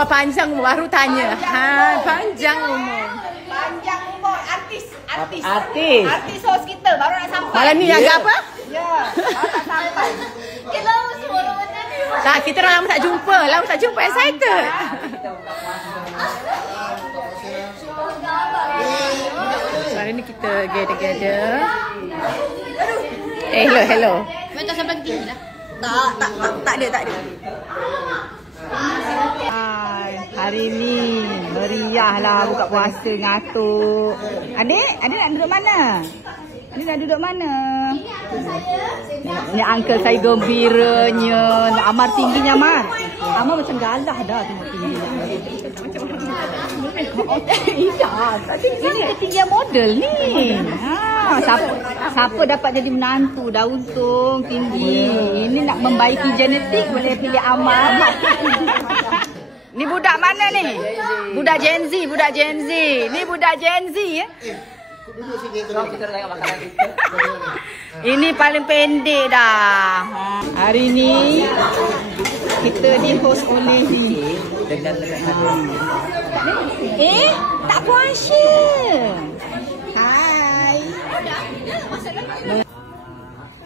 Panjang baru tanya. Panjang umur. Panjang umur artis. Artis Host kita baru nak sampai. Malam ni agak apa? Ya, baru nak sampai. Kita suara macam ni. Tak, kita orang lama tak jumpa. Excited. So, hari ni kita gather. Hello. Macam sampai ke TV dah? Tak ada. Hari ni meriah lah buka puasa ngatuk. Adik nak duduk mana? Adik nak duduk mana? Ni uncle saya gembiranya. Amar tingginya Amar. Amar macam galah dah tengok tingginya. Ini ketinggian model ni. Siapa dapat jadi menantu dah untung tinggi. Ini nak membaiki genetik boleh pilih Amar. Ni budak mana ni? Budak Gen Z. Ni budak Gen Z ya. Ini paling pendek dah. Hari ni kita di host oleh tak puasa. Hai.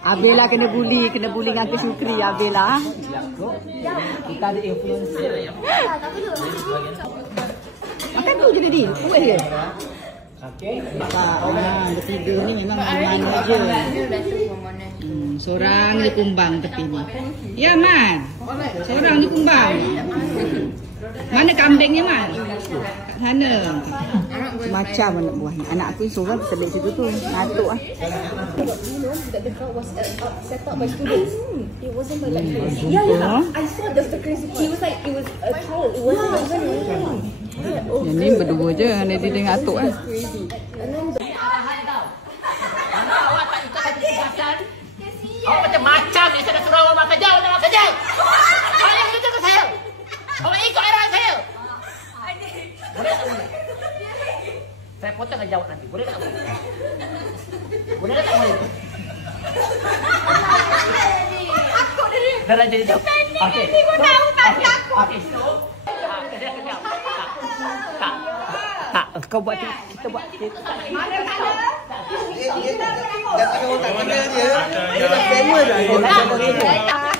Abela kena bully dengan Ke Syukri Abela. Kita ada influencer. Makan tu je tadi. Kuih je. Tak, bertiga ni memang mana je. Seorang di kumbang tepi ni. Ya Man. Seorang di kumbang. Mana kambingnya Man? Kat sana. Macam anak buah ni. Anak aku seorang terselik situ tu. Ngatuk ah. The crowd was set up by students. It wasn't by like yeah. I saw that's the crazy part. He was like it was a troll. It wasn't even real. Yang ni berdua je. Dia ngatuk ah. Awak macam-macam ni. Saya dah suruh awak kerja. Awak kerja. Awak yang kerja ke saya. Awak ikut arahan saya. Boleh tak boleh? Saya potong akan jawab nanti. Boleh tak boleh? Boleh tak boleh? Takut dia. Dah jadi jawab. Okey. Ni pun tahu tak takut. Okey, so. Kerja. Tak. Kau buat kita buat. Mana? Dia tak tahu tak mana dia. Dia tak famous dah.